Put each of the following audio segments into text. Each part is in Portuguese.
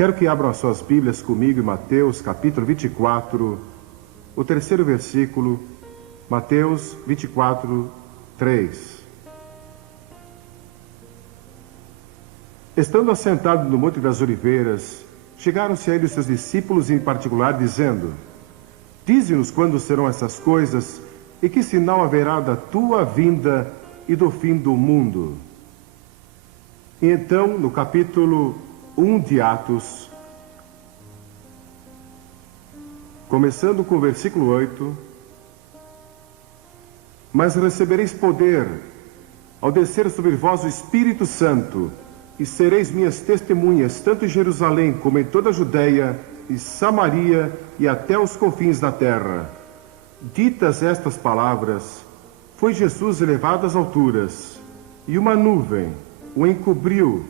Quero que abram as suas Bíblias comigo em Mateus capítulo 24, o terceiro versículo, Mateus 24, 3. Estando assentado no Monte das Oliveiras, chegaram-se a ele os seus discípulos em particular, dizendo: Dize-nos quando serão essas coisas e que sinal haverá da tua vinda e do fim do mundo. E então, no capítulo 1 de Atos, começando com o versículo 8, mas recebereis poder ao descer sobre vós o Espírito Santo, e sereis minhas testemunhas, tanto em Jerusalém como em toda a Judeia e Samaria e até os confins da terra. Ditas estas palavras, foi Jesus elevado às alturas, e uma nuvem o encobriu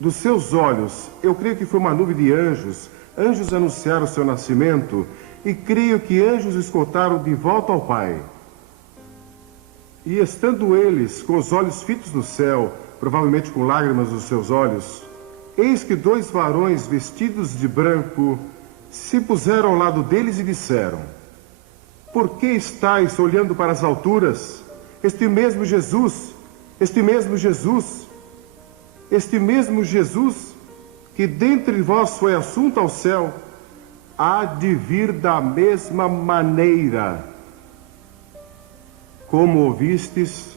dos seus olhos. Eu creio que foi uma nuvem de anjos. Anjos anunciaram o seu nascimento, e creio que anjos o escoltaram de volta ao Pai. E estando eles com os olhos fitos no céu, provavelmente com lágrimas nos seus olhos, eis que dois varões vestidos de branco se puseram ao lado deles e disseram: Por que estáis olhando para as alturas? Este mesmo Jesus que dentre vós foi assunto ao céu, há de vir da mesma maneira como ouvistes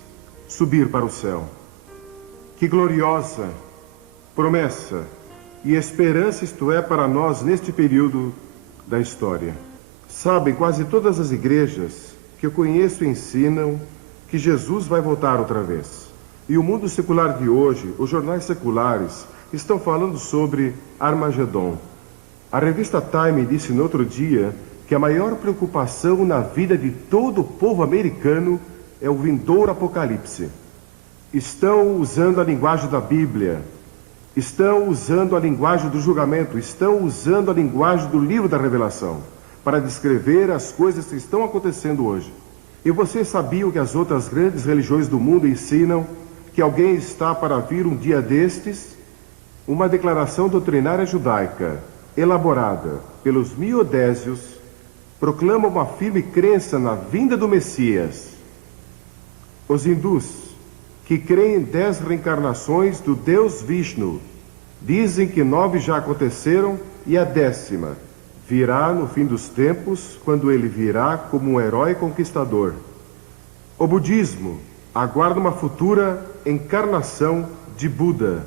subir para o céu. Que gloriosa promessa e esperança isto é para nós neste período da história. Sabem, quase todas as igrejas que eu conheço ensinam que Jesus vai voltar outra vez. E o mundo secular de hoje, os jornais seculares, estão falando sobre Armagedon. A revista Time disse no outro dia que a maior preocupação na vida de todo o povo americano é o vindouro apocalipse. Estão usando a linguagem da Bíblia, estão usando a linguagem do julgamento, estão usando a linguagem do livro da Revelação para descrever as coisas que estão acontecendo hoje. E vocês sabiam que as outras grandes religiões do mundo ensinam que alguém está para vir um dia destes? Uma declaração doutrinária judaica, elaborada pelos miodésios, proclama uma firme crença na vinda do Messias. Os hindus, que creem em 10 reencarnações do Deus Vishnu, dizem que 9 já aconteceram e a 10ª virá no fim dos tempos, quando ele virá como um herói conquistador. O budismo aguarda uma futura encarnação de Buda.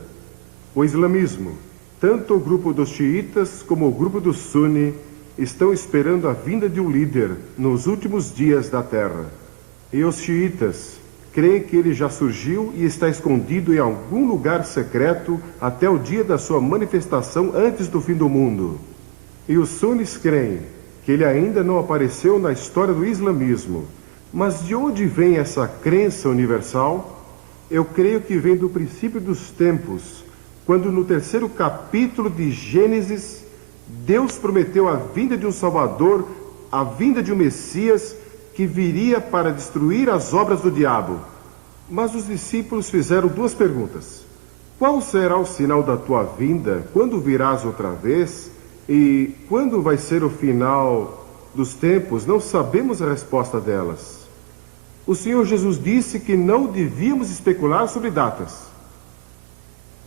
O islamismo, tanto o grupo dos xiitas como o grupo dos suni, estão esperando a vinda de um líder nos últimos dias da terra. E os xiitas creem que ele já surgiu e está escondido em algum lugar secreto até o dia da sua manifestação antes do fim do mundo. E os sunis creem que ele ainda não apareceu na história do islamismo. Mas de onde vem essa crença universal? Eu creio que vem do princípio dos tempos, quando no 3º capítulo de Gênesis, Deus prometeu a vinda de um Salvador, a vinda de um Messias, que viria para destruir as obras do diabo. Mas os discípulos fizeram 2 perguntas. Qual será o sinal da tua vinda? Quando virás outra vez? E quando vai ser o final dos tempos? Não sabemos a resposta delas. O Senhor Jesus disse que não devíamos especular sobre datas.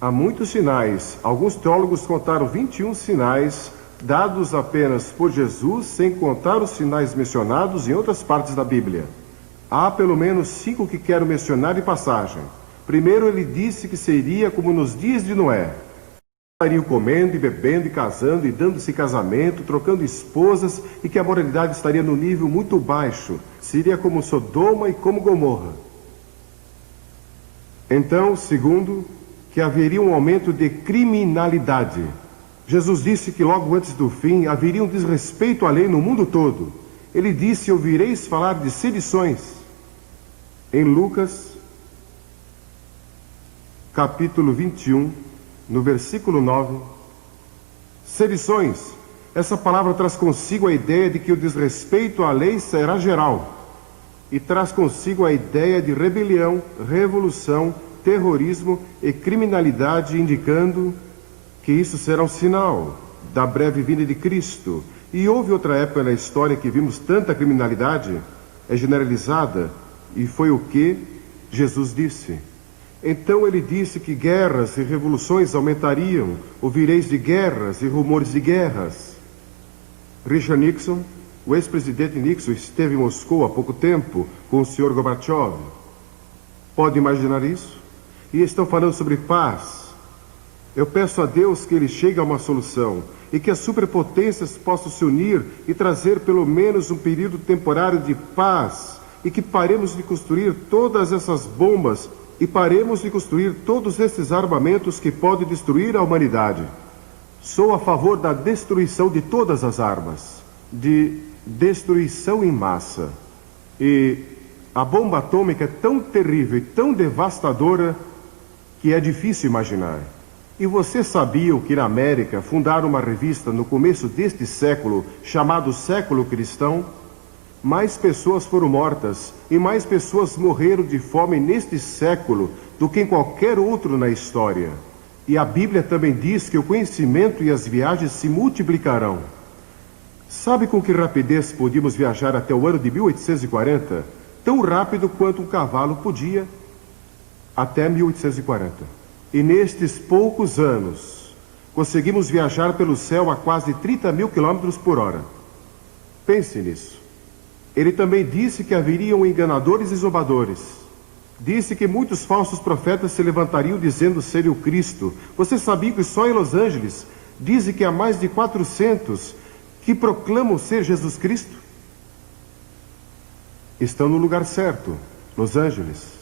Há muitos sinais. Alguns teólogos contaram 21 sinais dados apenas por Jesus, sem contar os sinais mencionados em outras partes da Bíblia. Há pelo menos 5 que quero mencionar de passagem. Primeiro, ele disse que seria como nos dias de Noé. Estariam comendo e bebendo e casando e dando-se casamento, trocando esposas, e que a moralidade estaria no nível muito baixo. Seria como Sodoma e como Gomorra. Então, segundo, que haveria um aumento de criminalidade. Jesus disse que logo antes do fim haveria um desrespeito à lei no mundo todo. Ele disse: ouvireis falar de sedições. Em Lucas, capítulo 21, no versículo 9, sedições. Essa palavra traz consigo a ideia de que o desrespeito à lei será geral. E traz consigo a ideia de rebelião, revolução, terrorismo e criminalidade, indicando que isso será um sinal da breve vinda de Cristo. E houve outra época na história que vimos tanta criminalidade, é generalizada, e foi o que Jesus disse. Então ele disse que guerras e revoluções aumentariam, ouvireis de guerras e rumores de guerras. Richard Nixon, o ex-presidente Nixon, esteve em Moscou há pouco tempo com o Sr. Gorbachev. Pode imaginar isso? E estão falando sobre paz. Eu peço a Deus que ele chegue a uma solução e que as superpotências possam se unir e trazer pelo menos um período temporário de paz e que paremos de construir todas essas bombas e paremos de construir todos esses armamentos que podem destruir a humanidade. Sou a favor da destruição de todas as armas, de destruição em massa. E a bomba atômica é tão terrível e tão devastadora que é difícil imaginar. E você sabia que na América fundaram uma revista no começo deste século, chamado Século Cristão? Mais pessoas foram mortas e mais pessoas morreram de fome neste século do que em qualquer outro na história. E a Bíblia também diz que o conhecimento e as viagens se multiplicarão. Sabe com que rapidez podíamos viajar até o ano de 1840? Tão rápido quanto um cavalo podia até 1840. E nestes poucos anos, conseguimos viajar pelo céu a quase 30 mil quilômetros por hora. Pense nisso. Ele também disse que haveriam enganadores e zombadores. Disse que muitos falsos profetas se levantariam dizendo ser o Cristo. Você sabia que só em Los Angeles dizem que há mais de 400 que proclamam ser Jesus Cristo? Estão no lugar certo, Los Angeles.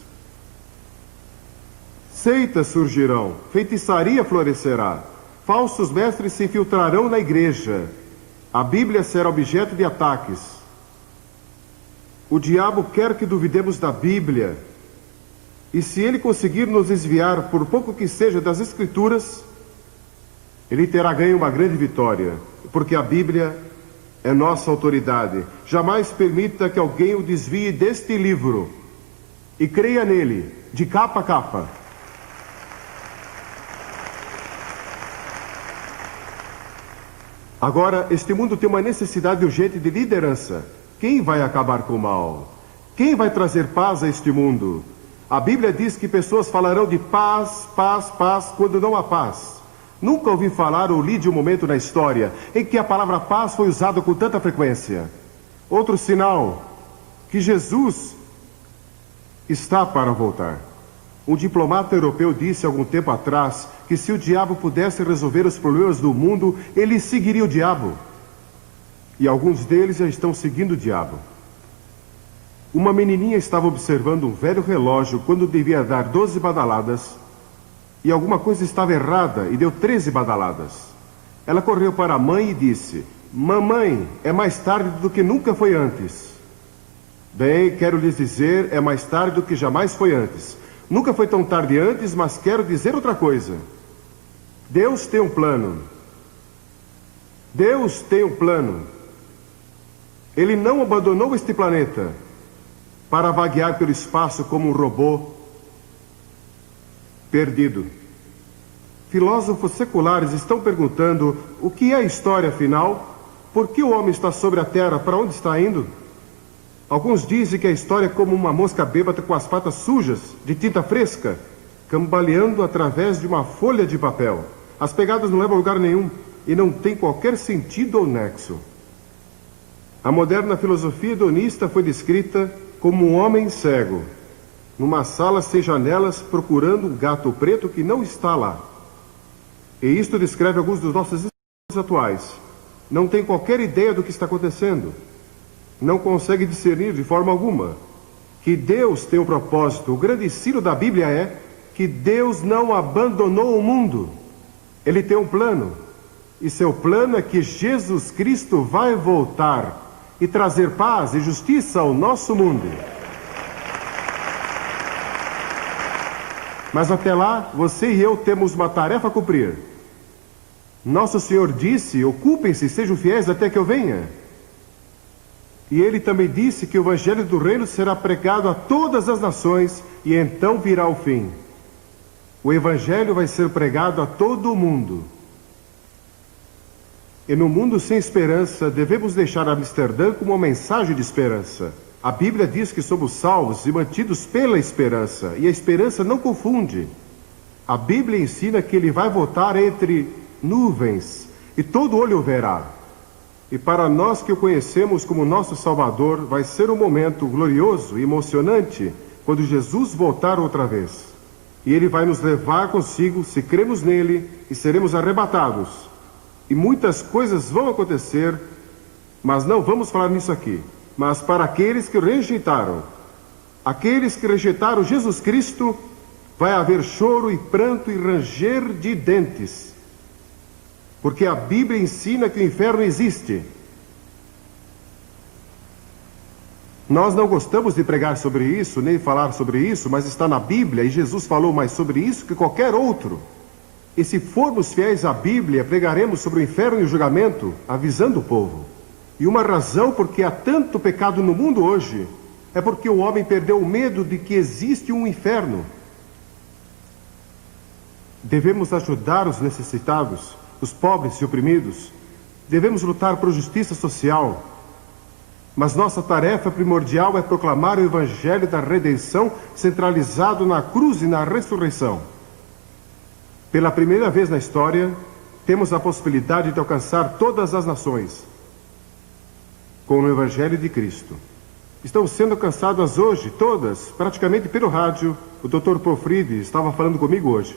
Seitas surgirão, feitiçaria florescerá, falsos mestres se infiltrarão na igreja, a Bíblia será objeto de ataques. O diabo quer que duvidemos da Bíblia, e se ele conseguir nos desviar, por pouco que seja, das Escrituras, ele terá ganho uma grande vitória, porque a Bíblia é nossa autoridade. Jamais permita que alguém o desvie deste livro, e creia nele, de capa a capa. Agora, este mundo tem uma necessidade urgente de liderança. Quem vai acabar com o mal? Quem vai trazer paz a este mundo? A Bíblia diz que pessoas falarão de paz, paz, paz, quando não há paz. Nunca ouvi falar ou li de um momento na história em que a palavra paz foi usada com tanta frequência. Outro sinal que Jesus está para voltar. Um diplomata europeu disse algum tempo atrás que se o diabo pudesse resolver os problemas do mundo, ele seguiria o diabo. E alguns deles já estão seguindo o diabo. Uma menininha estava observando um velho relógio quando devia dar 12 badaladas e alguma coisa estava errada e deu 13 badaladas. Ela correu para a mãe e disse: "Mamãe, é mais tarde do que nunca foi antes." Bem, quero lhes dizer, é mais tarde do que jamais foi antes. Nunca foi tão tarde antes, mas quero dizer outra coisa. Deus tem um plano. Deus tem um plano. Ele não abandonou este planeta para vaguear pelo espaço como um robô perdido. Filósofos seculares estão perguntando o que é a história afinal? Por que o homem está sobre a Terra? Para onde está indo? Alguns dizem que a história é como uma mosca bêbada com as patas sujas, de tinta fresca, cambaleando através de uma folha de papel. As pegadas não levam a lugar nenhum e não tem qualquer sentido ou nexo. A moderna filosofia hedonista foi descrita como um homem cego, numa sala sem janelas, procurando um gato preto que não está lá. E isto descreve alguns dos nossos dias atuais. Não tem qualquer ideia do que está acontecendo. Não consegue discernir de forma alguma que Deus tem um propósito. O grande ensino da Bíblia é que Deus não abandonou o mundo. Ele tem um plano. E seu plano é que Jesus Cristo vai voltar e trazer paz e justiça ao nosso mundo. Mas até lá, você e eu temos uma tarefa a cumprir. Nosso Senhor disse: ocupem-se, sejam fiéis até que eu venha. E ele também disse que o Evangelho do Reino será pregado a todas as nações e então virá o fim. O Evangelho vai ser pregado a todo o mundo. E no mundo sem esperança, devemos deixar Amsterdã como uma mensagem de esperança. A Bíblia diz que somos salvos e mantidos pela esperança, e a esperança não confunde. A Bíblia ensina que ele vai voltar entre nuvens, e todo olho o verá. E para nós que o conhecemos como nosso Salvador, vai ser um momento glorioso e emocionante quando Jesus voltar outra vez. E ele vai nos levar consigo, se cremos nele, e seremos arrebatados. E muitas coisas vão acontecer, mas não vamos falar nisso aqui. Mas para aqueles que rejeitaram, aqueles que rejeitaram Jesus Cristo, vai haver choro e pranto e ranger de dentes. Porque a Bíblia ensina que o inferno existe. Nós não gostamos de pregar sobre isso, nem falar sobre isso, mas está na Bíblia e Jesus falou mais sobre isso que qualquer outro. E se formos fiéis à Bíblia, pregaremos sobre o inferno e o julgamento, avisando o povo. E uma razão porque há tanto pecado no mundo hoje é porque o homem perdeu o medo de que existe um inferno. Devemos ajudar os necessitados, os pobres e oprimidos. Devemos lutar por justiça social. Mas nossa tarefa primordial é proclamar o Evangelho da redenção centralizado na cruz e na ressurreição. Pela primeira vez na história, temos a possibilidade de alcançar todas as nações com o Evangelho de Cristo. Estão sendo alcançadas hoje, todas, praticamente pelo rádio. O Dr. Profride estava falando comigo hoje.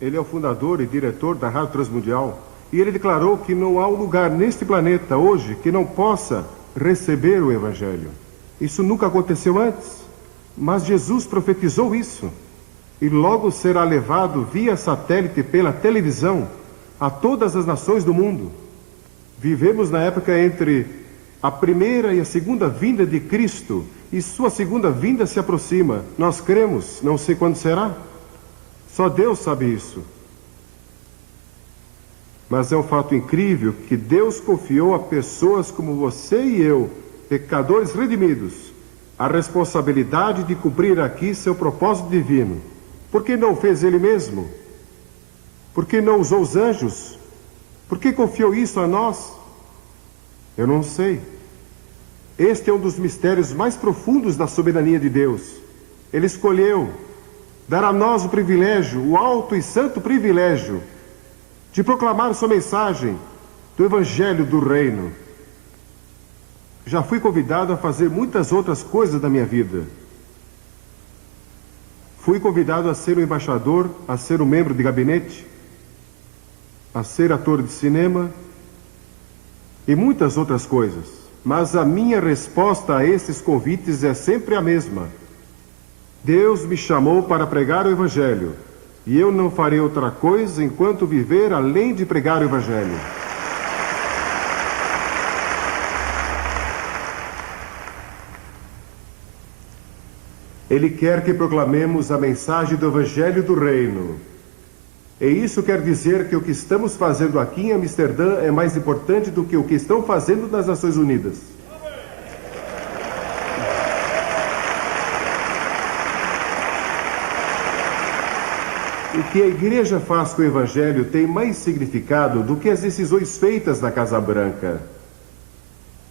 Ele é o fundador e diretor da Rádio Transmundial. E ele declarou que não há um lugar neste planeta hoje que não possa receber o Evangelho. Isso nunca aconteceu antes, mas Jesus profetizou isso. E logo será levado via satélite pela televisão a todas as nações do mundo. Vivemos na época entre a primeira e a segunda vinda de Cristo, e sua segunda vinda se aproxima. Nós cremos, não sei quando será. Só Deus sabe isso. Mas é um fato incrível que Deus confiou a pessoas como você e eu, pecadores redimidos, a responsabilidade de cumprir aqui seu propósito divino. Por que não fez ele mesmo? Por que não usou os anjos? Por que confiou isso a nós? Eu não sei. Este é um dos mistérios mais profundos da soberania de Deus. Ele escolheu dar a nós o privilégio, o alto e santo privilégio, de proclamar sua mensagem do Evangelho do Reino. Já fui convidado a fazer muitas outras coisas da minha vida. Fui convidado a ser um embaixador, a ser um membro de gabinete, a ser ator de cinema e muitas outras coisas. Mas a minha resposta a esses convites é sempre a mesma. Deus me chamou para pregar o Evangelho, e eu não farei outra coisa enquanto viver além de pregar o Evangelho. Ele quer que proclamemos a mensagem do Evangelho do Reino. E isso quer dizer que o que estamos fazendo aqui em Amsterdã é mais importante do que o que estão fazendo nas Nações Unidas. O que a igreja faz com o Evangelho tem mais significado do que as decisões feitas na Casa Branca,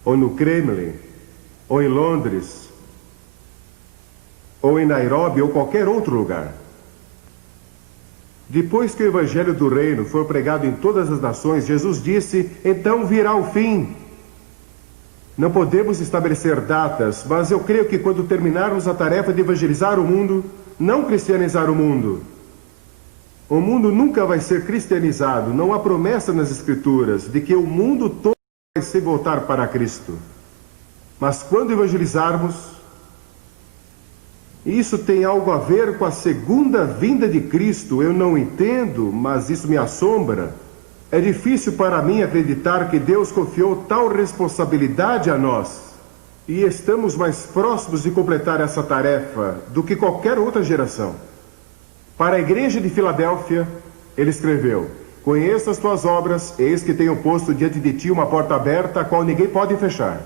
ou no Kremlin, ou em Londres, ou em Nairobi, ou qualquer outro lugar. Depois que o Evangelho do Reino for pregado em todas as nações, Jesus disse, então virá o fim. Não podemos estabelecer datas, mas eu creio que quando terminarmos a tarefa de evangelizar o mundo, não cristianizar o mundo nunca vai ser cristianizado. Não há promessa nas Escrituras de que o mundo todo vai se voltar para Cristo. Mas quando evangelizarmos, isso tem algo a ver com a segunda vinda de Cristo. Eu não entendo, mas isso me assombra. É difícil para mim acreditar que Deus confiou tal responsabilidade a nós. E estamos mais próximos de completar essa tarefa do que qualquer outra geração. Para a igreja de Filadélfia, ele escreveu, conheço as tuas obras, eis que tenho posto diante de ti uma porta aberta, a qual ninguém pode fechar.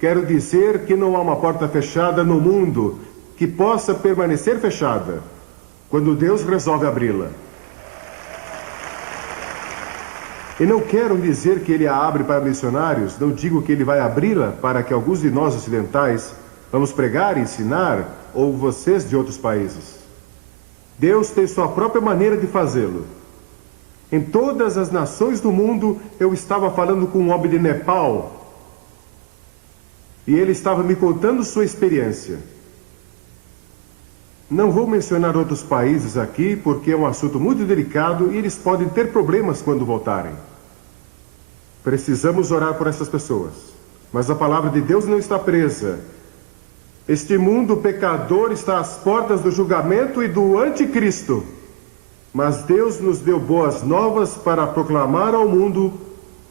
Quero dizer que não há uma porta fechada no mundo que possa permanecer fechada , quando Deus resolve abri-la. E não quero dizer que ele a abre para missionários, não digo que ele vai abri-la para que alguns de nós ocidentais vamos pregar e ensinar, ou vocês de outros países. Deus tem sua própria maneira de fazê-lo. Em todas as nações do mundo, eu estava falando com um homem de Nepal, e ele estava me contando sua experiência. Não vou mencionar outros países aqui, porque é um assunto muito delicado e eles podem ter problemas quando voltarem. Precisamos orar por essas pessoas. Mas a palavra de Deus não está presa. Este mundo pecador está às portas do julgamento e do anticristo. Mas Deus nos deu boas novas para proclamar ao mundo.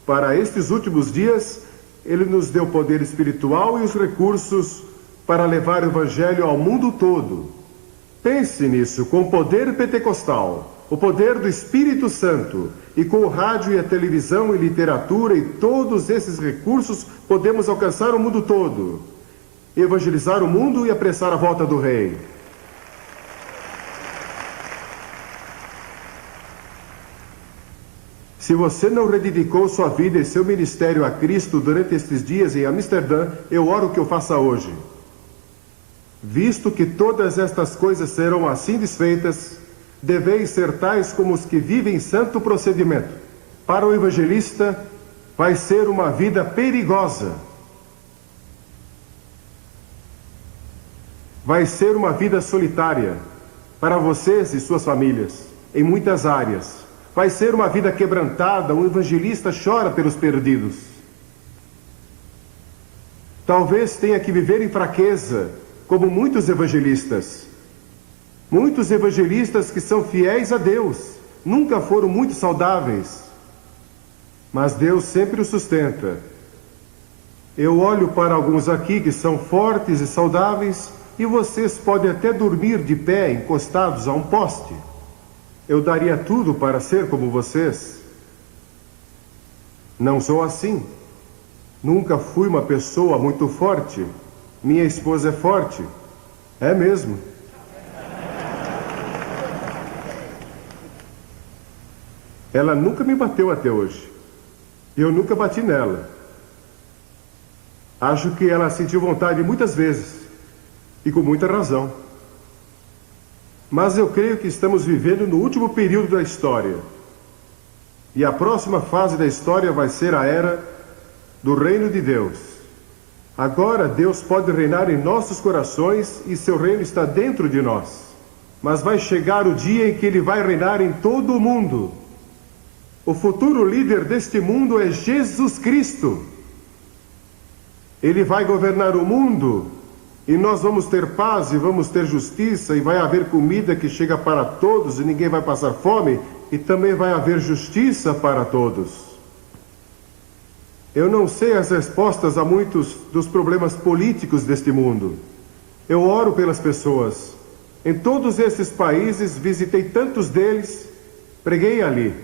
Para estes últimos dias, Ele nos deu poder espiritual e os recursos para levar o Evangelho ao mundo todo. Pense nisso, com o poder pentecostal, o poder do Espírito Santo, e com o rádio e a televisão e literatura e todos esses recursos, podemos alcançar o mundo todo, evangelizar o mundo e apressar a volta do Rei. Se você não rededicou sua vida e seu ministério a Cristo durante estes dias em Amsterdã, eu oro que o faça hoje. Visto que todas estas coisas serão assim desfeitas, deveis ser tais como os que vivem santo procedimento. Para o evangelista, vai ser uma vida perigosa. Vai ser uma vida solitária para vocês e suas famílias, em muitas áreas. Vai ser uma vida quebrantada, um evangelista chora pelos perdidos. Talvez tenha que viver em fraqueza, como muitos evangelistas. Muitos evangelistas que são fiéis a Deus, nunca foram muito saudáveis. Mas Deus sempre os sustenta. Eu olho para alguns aqui que são fortes e saudáveis, e vocês podem até dormir de pé, encostados a um poste. Eu daria tudo para ser como vocês. Não sou assim. Nunca fui uma pessoa muito forte. Minha esposa é forte. É mesmo. Ela nunca me bateu até hoje. Eu nunca bati nela. Acho que ela sentiu vontade muitas vezes. E com muita razão. Mas eu creio que estamos vivendo no último período da história. E a próxima fase da história vai ser a era do reino de Deus. Agora Deus pode reinar em nossos corações e seu reino está dentro de nós. Mas vai chegar o dia em que ele vai reinar em todo o mundo. O futuro líder deste mundo é Jesus Cristo. Ele vai governar o mundo. E nós vamos ter paz e vamos ter justiça, e vai haver comida que chega para todos e ninguém vai passar fome, e também vai haver justiça para todos. Eu não sei as respostas a muitos dos problemas políticos deste mundo. Eu oro pelas pessoas. Em todos esses países, visitei tantos deles, preguei ali.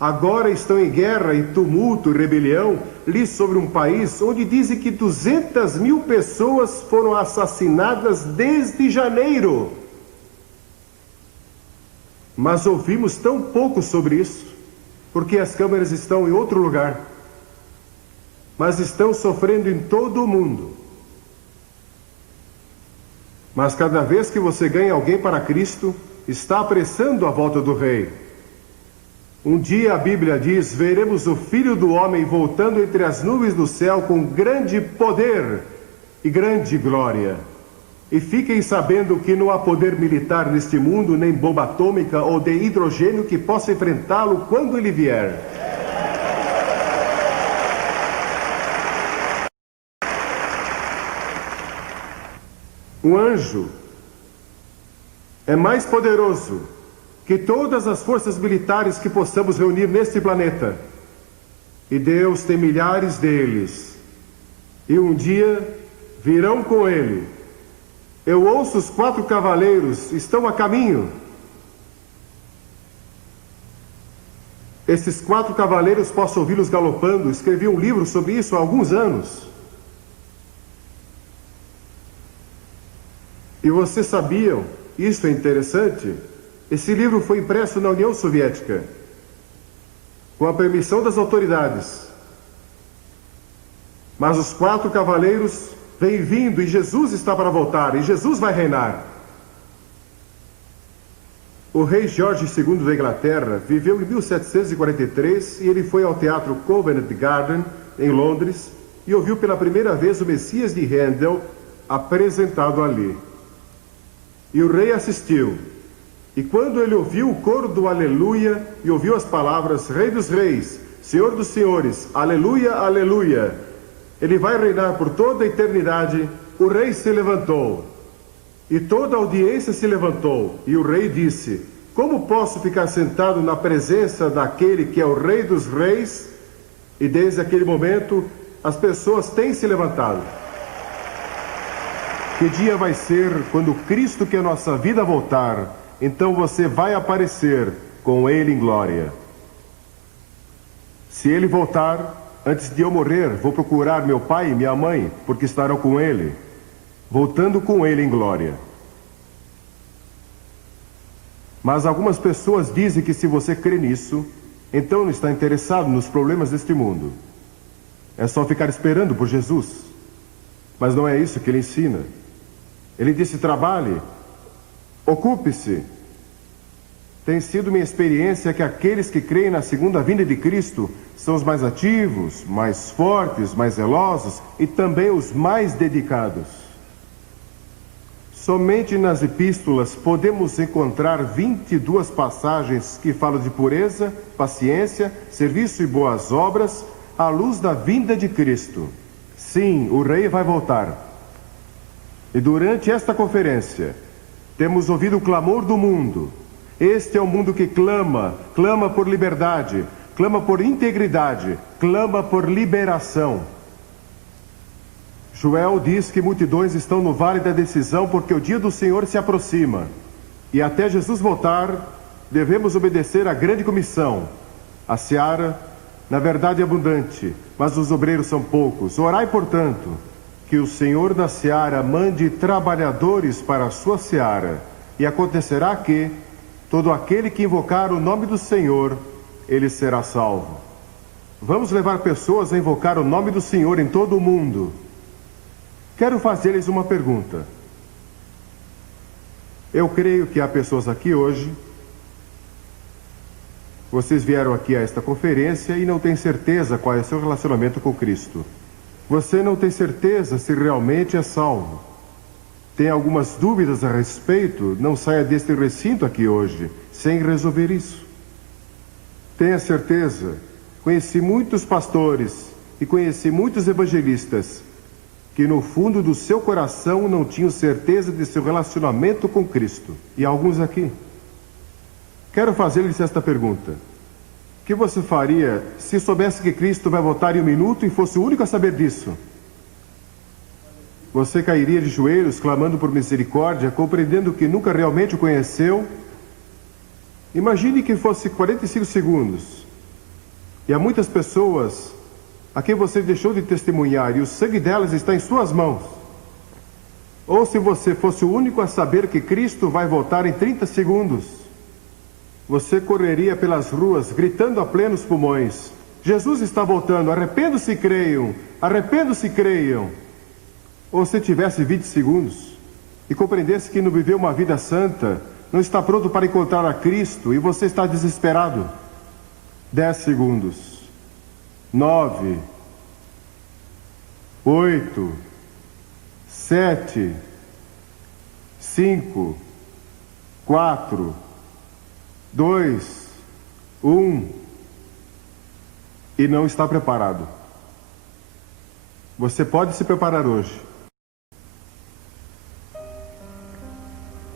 Agora estão em guerra e tumulto e rebelião. Li sobre um país onde dizem que 200.000 pessoas foram assassinadas desde janeiro. Mas ouvimos tão pouco sobre isso, porque as câmeras estão em outro lugar. Mas estão sofrendo em todo o mundo. Mas cada vez que você ganha alguém para Cristo, está apressando a volta do Rei. Um dia a Bíblia diz, veremos o Filho do Homem voltando entre as nuvens do céu com grande poder e grande glória. E fiquem sabendo que não há poder militar neste mundo, nem bomba atômica ou de hidrogênio que possa enfrentá-lo quando ele vier. Um anjo é mais poderoso que todas as forças militares que possamos reunir neste planeta. E Deus tem milhares deles. E um dia virão com ele. Eu ouço os 4 cavaleiros, estão a caminho. Esses 4 cavaleiros, posso ouvi-los galopando. Escrevi um livro sobre isso há alguns anos. E vocês sabiam, isso é interessante, esse livro foi impresso na União Soviética. com a permissão das autoridades. Mas os 4 cavaleiros vêm vindo e Jesus está para voltar, e Jesus vai reinar. O rei George II da Inglaterra viveu em 1743 e ele foi ao teatro Covent Garden, em Londres, e ouviu pela primeira vez o Messias de Handel apresentado ali. E o rei assistiu. E quando ele ouviu o coro do Aleluia e ouviu as palavras Rei dos Reis, Senhor dos Senhores, Aleluia, Aleluia, ele vai reinar por toda a eternidade, o rei se levantou. E toda a audiência se levantou, e o rei disse: como posso ficar sentado na presença daquele que é o Rei dos Reis? E desde aquele momento, as pessoas têm se levantado. Que dia vai ser quando Cristo, que é a nossa vida, voltar? Então você vai aparecer com Ele em glória. Se Ele voltar, antes de eu morrer, vou procurar meu pai e minha mãe, porque estarão com Ele, voltando com Ele em glória. Mas algumas pessoas dizem que se você crê nisso, então não está interessado nos problemas deste mundo. É só ficar esperando por Jesus. Mas não é isso que Ele ensina. Ele disse: trabalhe, ocupe-se. Tem sido minha experiência que aqueles que creem na segunda vinda de Cristo são os mais ativos, mais fortes, mais zelosos e também os mais dedicados. Somente nas epístolas podemos encontrar 22 passagens que falam de pureza, paciência, serviço e boas obras à luz da vinda de Cristo. Sim, o Rei vai voltar. E durante esta conferência, temos ouvido o clamor do mundo. Este é o mundo que clama por liberdade, clama por integridade, clama por liberação. Joel diz que multidões estão no vale da decisão porque o dia do Senhor se aproxima. E até Jesus voltar, devemos obedecer à grande comissão. A seara, na verdade, é abundante, mas os obreiros são poucos. Orai, portanto, que o Senhor da seara mande trabalhadores para a sua seara. E acontecerá que todo aquele que invocar o nome do Senhor, ele será salvo. Vamos levar pessoas a invocar o nome do Senhor em todo o mundo. Quero fazer-lhes uma pergunta. Eu creio que há pessoas aqui hoje. Vocês vieram aqui a esta conferência e não têm certeza qual é o seu relacionamento com Cristo. Você não tem certeza se realmente é salvo. Tem algumas dúvidas a respeito? Não saia deste recinto aqui hoje sem resolver isso. Tenha certeza. Conheci muitos pastores e conheci muitos evangelistas que no fundo do seu coração não tinham certeza de seu relacionamento com Cristo. E alguns aqui. Quero fazer-lhes esta pergunta. O que você faria se soubesse que Cristo vai voltar em 1 minuto e fosse o único a saber disso? Você cairia de joelhos, clamando por misericórdia, compreendendo que nunca realmente o conheceu? Imagine que fosse 45 segundos. E há muitas pessoas a quem você deixou de testemunhar e o sangue delas está em suas mãos. Ou se você fosse o único a saber que Cristo vai voltar em 30 segundos, você correria pelas ruas gritando a plenos pulmões: Jesus está voltando, arrependam-se e creiam, arrependam-se e creiam. Ou se tivesse 20 segundos e compreendesse que não viveu uma vida santa, não está pronto para encontrar a Cristo e você está desesperado. 10 segundos. 9, 8, 7, 5, 4, 2, 1 e não está preparado. Você pode se preparar hoje.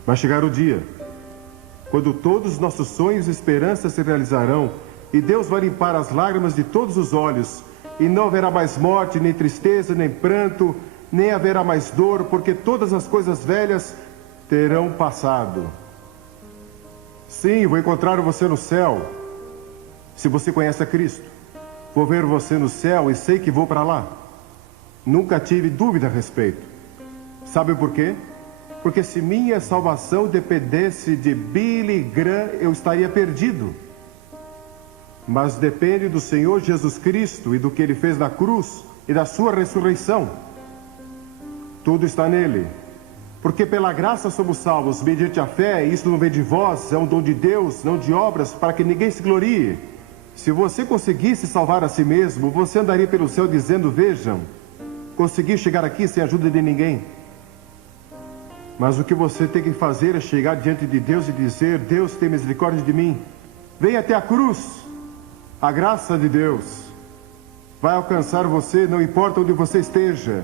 Vai chegar o dia quando todos os nossos sonhos e esperanças se realizarão e Deus vai limpar as lágrimas de todos os olhos, e não haverá mais morte, nem tristeza, nem pranto, nem haverá mais dor, porque todas as coisas velhas terão passado. Sim, vou encontrar você no céu, se você conhece a Cristo. Vou ver você no céu e sei que vou para lá. Nunca tive dúvida a respeito. Sabe por quê? Porque se minha salvação dependesse de Billy Graham, eu estaria perdido. mas depende do Senhor Jesus Cristo e do que Ele fez na cruz e da sua ressurreição. Tudo está nele. Porque pela graça somos salvos, mediante a fé, e isso não vem de vós, é um dom de Deus, não de obras, para que ninguém se glorie. Se você conseguisse salvar a si mesmo, você andaria pelo céu dizendo, vejam, consegui chegar aqui sem a ajuda de ninguém. Mas o que você tem que fazer é chegar diante de Deus e dizer, Deus tem misericórdia de mim. Venha até a cruz. A graça de Deus vai alcançar você, não importa onde você esteja.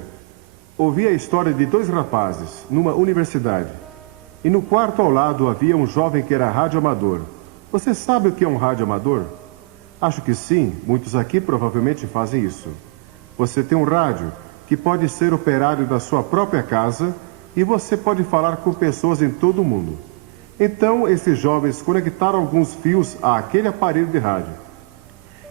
Ouvi a história de dois rapazes numa universidade. E no quarto ao lado havia um jovem que era radioamador. Você sabe o que é um radioamador? Acho que sim, muitos aqui provavelmente fazem isso. Você tem um rádio que pode ser operado da sua própria casa e você pode falar com pessoas em todo o mundo. Então, esses jovens conectaram alguns fios àquele aparelho de rádio.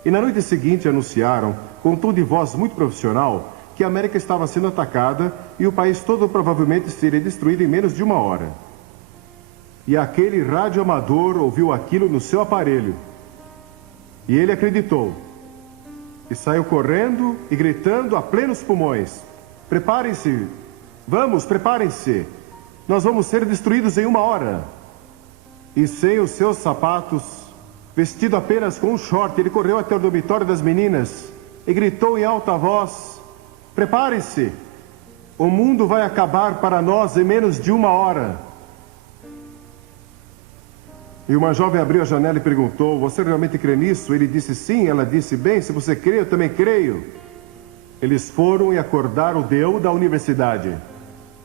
E na noite seguinte anunciaram, com um tom de voz muito profissional, que a América estava sendo atacada e o país todo provavelmente seria destruído em menos de 1 hora. E aquele radioamador ouviu aquilo no seu aparelho. E ele acreditou. E saiu correndo e gritando a plenos pulmões. Preparem-se. Vamos, preparem-se. Nós vamos ser destruídos em 1 hora. E sem os seus sapatos, vestido apenas com um short, ele correu até o dormitório das meninas e gritou em alta voz, preparem-se, o mundo vai acabar para nós em menos de 1 hora. E uma jovem abriu a janela e perguntou, você realmente crê nisso? Ele disse sim, ela disse, bem, se você crê, eu também creio. Eles foram e acordaram o Deu da universidade.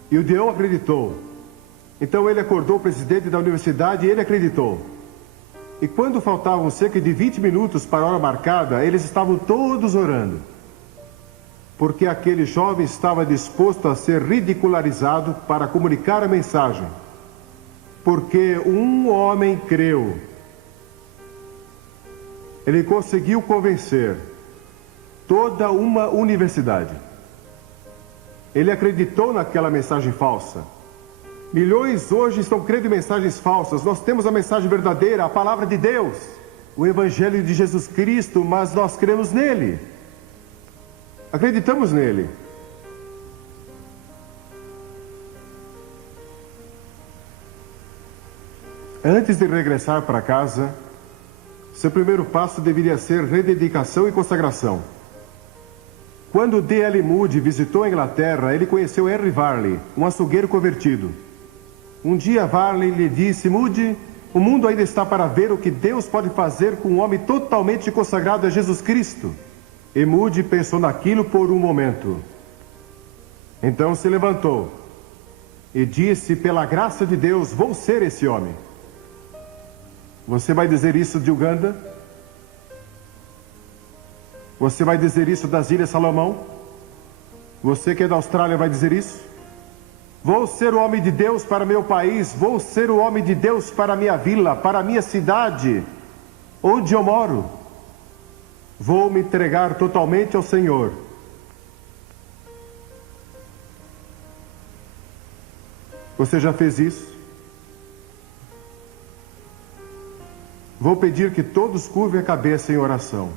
E o Deu acreditou. Então ele acordou o presidente da universidade e ele acreditou. E quando faltavam cerca de 20 minutos para a hora marcada, eles estavam todos orando. Porque aquele jovem estava disposto a ser ridicularizado para comunicar a mensagem. Porque um homem creu. Ele conseguiu convencer toda uma universidade. Ele acreditou naquela mensagem falsa. Milhões hoje estão crendo em mensagens falsas. Nós temos a mensagem verdadeira, a palavra de Deus, o Evangelho de Jesus Cristo, mas nós cremos nele. Acreditamos nele. Antes de regressar para casa, seu primeiro passo deveria ser rededicação e consagração. Quando D.L. Moody visitou a Inglaterra, ele conheceu Henry Varley, um açougueiro convertido. Um dia Varley lhe disse, Moody, o mundo ainda está para ver o que Deus pode fazer com um homem totalmente consagrado a Jesus Cristo. E Moody pensou naquilo por um momento. Então se levantou e disse, pela graça de Deus, vou ser esse homem. Você vai dizer isso de Uganda? Você vai dizer isso das Ilhas Salomão? Você que é da Austrália vai dizer isso? Vou ser o homem de Deus para meu país, vou ser o homem de Deus para a minha vila, para a minha cidade, onde eu moro. Vou me entregar totalmente ao Senhor. Você já fez isso? Vou pedir que todos curvem a cabeça em oração.